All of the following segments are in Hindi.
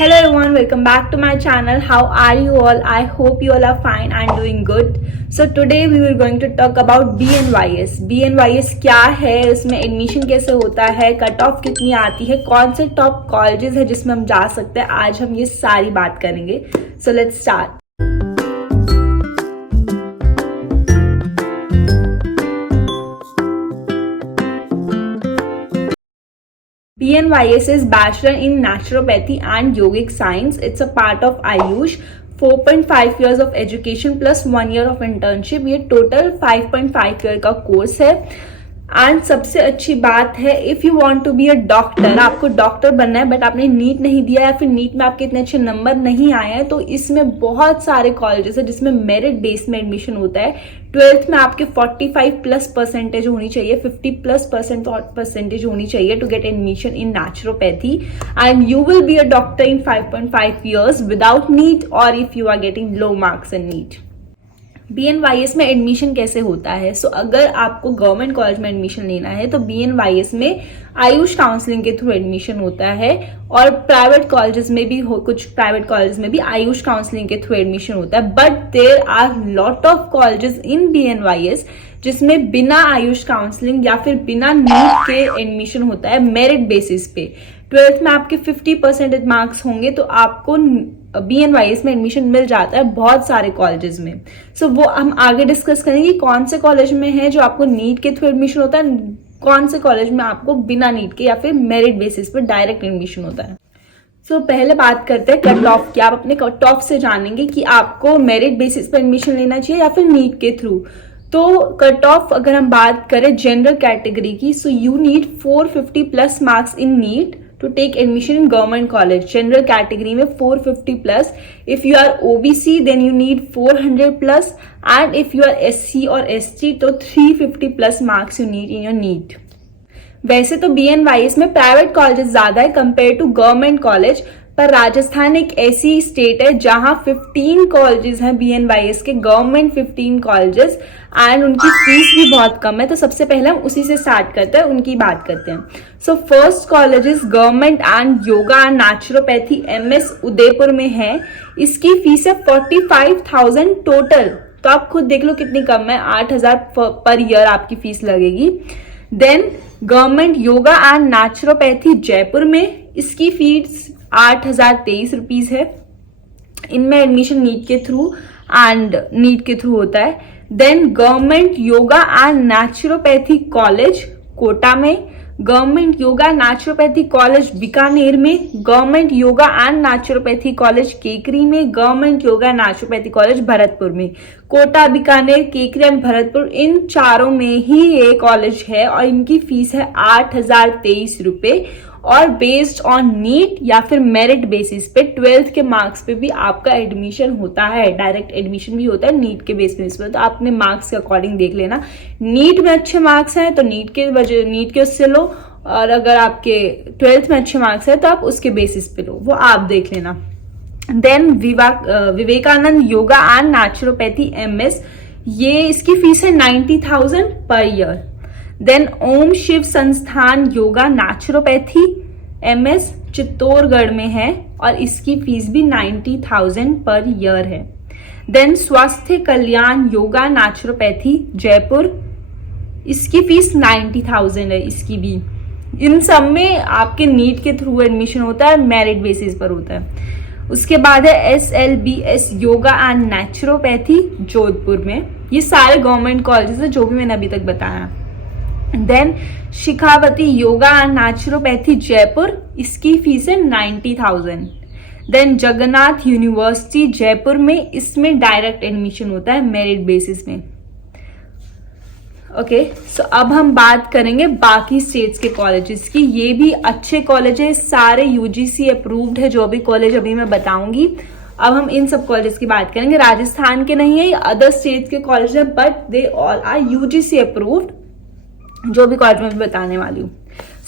Hello everyone, welcome back to my channel. How are you all? I hope you all are fine and doing good. So today we were going to talk about BNYS. BNYS क्या है, इसमें एडमिशन कैसे होता है, कट ऑफ कितनी आती है, कौन से टॉप कॉलेजेस है जिसमें हम जा सकते हैं, आज हम ये सारी बात करेंगे. So let's start. BNYS is Bachelor in Naturopathy and Yogic Science. It's a part of Ayush. 4.5 years of education plus 1 year of internship. ये टोटल 5.5 year का कोर्स है. एंड सबसे अच्छी बात है, if you want to be a doctor, आपको डॉक्टर बनना है बट आपने नीट नहीं दिया या फिर नीट में आपके इतने अच्छे नंबर नहीं आए हैं, तो इसमें बहुत सारे कॉलेजेस है जिसमें मेरिट बेस में एडमिशन होता है. 12th में आपके 45+ % होनी चाहिए, 50+% होनी चाहिए to get admission in naturopathy. And you will be a doctor in 5.5 years without NEET और if you are getting low marks in NEET. BNYS में एडमिशन कैसे होता है? सो अगर आपको गवर्नमेंट कॉलेज में एडमिशन लेना है तो BNYS में आयुष काउंसलिंग के थ्रू एडमिशन होता है, और प्राइवेट कॉलेजेस में भी कुछ प्राइवेट कॉलेजेस में भी आयुष काउंसलिंग के थ्रू एडमिशन होता है. But there are lot of colleges in BNYS जिसमें बिना आयुष काउंसलिंग या फिर बिना नीट के एडमिशन होता है मेरिट बेसिस पे. 12th में आपके 50% मार्क्स होंगे तो आपको BNYS में एडमिशन मिल जाता है बहुत सारे कॉलेजेस में. सो वो हम आगे डिस्कस करेंगे कौन से कॉलेज में है जो आपको नीट के थ्रू एडमिशन होता है, कौन से कॉलेज में आपको बिना नीट के या फिर मेरिट बेसिस पर डायरेक्ट एडमिशन होता है. सो पहले बात करते हैं कट ऑफ की. आप अपने कट ऑफ से जानेंगे कि आपको मेरिट बेसिस पर एडमिशन लेना चाहिए या फिर नीट के थ्रू. तो कट ऑफ अगर हम बात करें जनरल कैटेगरी की, so you need 450+ marks in NEET to take admission in government college. General category में 450+. If you are OBC then you need 400+, and if you are SC or ST तो 350+ marks you need in your NEET. वैसे तो BNYS में प्राइवेट कॉलेजेस ज्यादा है कंपेयर टू गवर्नमेंट कॉलेज, पर राजस्थान एक ऐसी स्टेट है जहां 15 कॉलेजेस हैं BNYS के, गवर्नमेंट 15 कॉलेजेस, एंड उनकी फीस भी बहुत कम है. तो सबसे पहले हम उसी से स्टार्ट करते हैं, उनकी बात करते हैं. So first college is government and yoga and naturopathy MS Udaipur में है. इसकी फीस है 45,000 टोटल. तो आप खुद देख लो कितनी कम है, 8,000 पर ईयर आपकी फीस लगेगी. Then government yoga and naturopathy Jaipur में, इसकी फीस 8,023 रुपीज है. इनमें एडमिशन नीट के थ्रू होता है. Then government yoga and naturopathy college Kota में, government yoga naturopathy college Bikaner में, government yoga and naturopathy college Kekri में, government yoga naturopathy college Bharatpur में. कोटा, बीकानेर, केकरी एंड भरतपुर, इन चारों में ही ये कॉलेज है और इनकी फीस है 8,023 रुपए. और बेस्ड ऑन नीट या फिर मेरिट बेसिस पे 12th के मार्क्स पे भी आपका एडमिशन होता है, डायरेक्ट एडमिशन भी होता है नीट के बेसिस पे. तो आप अपने मार्क्स के अकॉर्डिंग देख लेना. नीट में अच्छे मार्क्स हैं तो नीट के उससे लो, और अगर आपके 12th में अच्छे मार्क्स है तो आप उसके बेसिस पे लो, वो आप देख लेना. Then Vivekananda yoga and naturopathy MS, ये इसकी फीस है 90,000 पर ईयर. देन ओम शिव संस्थान योगा नेचुरोपैथी MS चित्तौड़गढ़ में है और इसकी फीस भी 90,000 पर ईयर है. देन स्वास्थ्य कल्याण योगा नेचुरोपैथी जयपुर, इसकी फीस 90,000 है इसकी भी. इन सब में आपके नीट के थ्रू एडमिशन होता है, मेरिट बेसिस पर होता है. उसके बाद है SLBS yoga and naturopathy Jodhpur में. ये सारे गवर्नमेंट कॉलेजेस है जो भी मैंने अभी तक बताया. Then Shekhawati yoga and naturopathy Jaipur, इसकी फीस है 90,000. देन जगन्नाथ यूनिवर्सिटी जयपुर में, इसमें डायरेक्ट एडमिशन होता है मेरिट बेसिस में. ओके, सो अब हम बात करेंगे बाकी स्टेट्स के कॉलेजेस की. ये भी अच्छे कॉलेज है, सारे UGC अप्रूव्ड है, जो भी कॉलेज अभी मैं बताऊंगी. अब हम इन सब कॉलेज की बात करेंगे. राजस्थान के नहीं है, अदर स्टेट्स के कॉलेज है, but they all are UGC approved, जो भी कॉलेज में बताने वाली हूँ.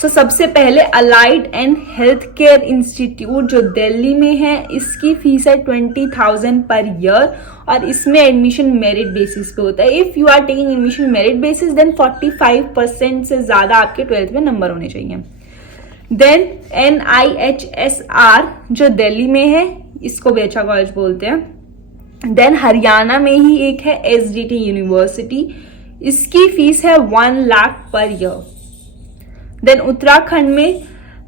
सो सबसे पहले allied and health care institute जो दिल्ली में है, इसकी फीस है 20,000 पर ईयर और इसमें एडमिशन मेरिट बेसिस पे होता है. If you are taking admission merit basis then 45% से ज्यादा आपके 12th में नंबर होने चाहिए. देन NIHSR जो दिल्ली में है, इसको भी अच्छा कॉलेज बोलते हैं। देन हरियाणा में ही एक है SDT यूनिवर्सिटी, इसकी फीस है 1 लाख पर ईयर। देन उत्तराखंड में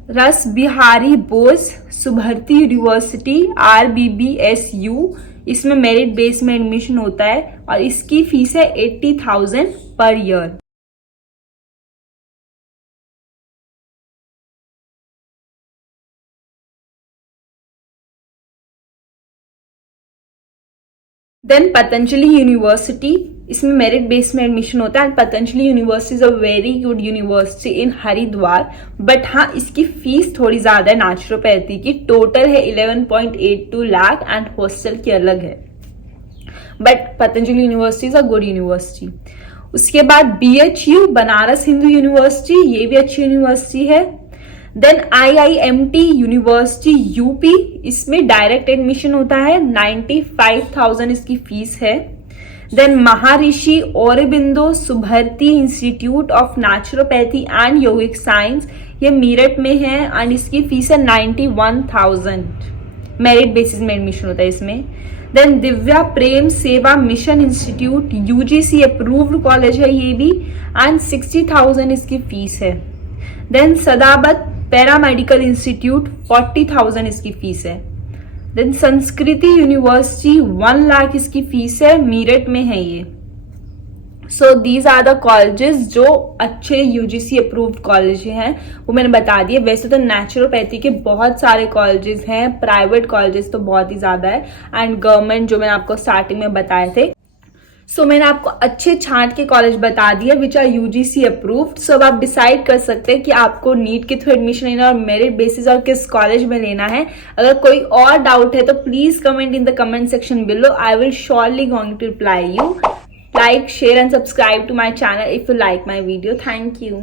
रस बिहारी बोस सुभर्ती यूनिवर्सिटी RBBSU, इसमें मेरिट बेस में एडमिशन होता है और इसकी फीस है 80,000 per year. Then Patanjali university, इसमें मेरिट बेस में एडमिशन होता है। Patanjali university is a very good university in Haridwar, but हाँ इसकी फीस थोड़ी ज्यादा है नेचुरोपैथी की। टोटल है 11.82 लाख एंड हॉस्टल की अलग है, but Patanjali university is a good university. उसके बाद BHU बनारस हिंदू यूनिवर्सिटी, ये भी अच्छी यूनिवर्सिटी है। देन IIMT यूनिवर्सिटी UP, इसमें डायरेक्ट एडमिशन होता है, 95,000 इसकी फीस है। Then Maharshi Aurobindo Subharti institute of naturopathy and yogic science, ये मीरठ में है एंड इसकी फीस है 91,000, मेरिट बेसिस में एडमिशन होता है इसमें। देन दिव्या प्रेम सेवा mission institute UGC approved college है ये भी, एंड 60,000 इसकी फीस है। देन सदाबत पैरामेडिकल इंस्टीट्यूट 40,000 इसकी फीस है। देन संस्कृति यूनिवर्सिटी 1 लाख इसकी फीस है, मीरठ में है ये। So these are the colleges जो अच्छे UGC अप्रूव्ड कॉलेज हैं, वो मैंने बता दिए। वैसे तो नेचुरोपैथी के बहुत सारे कॉलेजेस हैं, प्राइवेट कॉलेजेस तो बहुत ही ज्यादा है, एंड गवर्नमेंट जो मैंने आपको स्टार्टिंग में बताए थे। सो मैंने आपको अच्छे छांट के कॉलेज बता दिए विच आर UGC अप्रूव्ड। सो अब आप डिसाइड कर सकते हैं कि आपको नीट के थ्रू एडमिशन लेना और मेरिट बेसिस और किस कॉलेज में लेना है। अगर कोई और डाउट है तो please comment in the comment section below, I will surely going to reply you. Like, share and subscribe to my channel if you like my video. Thank you.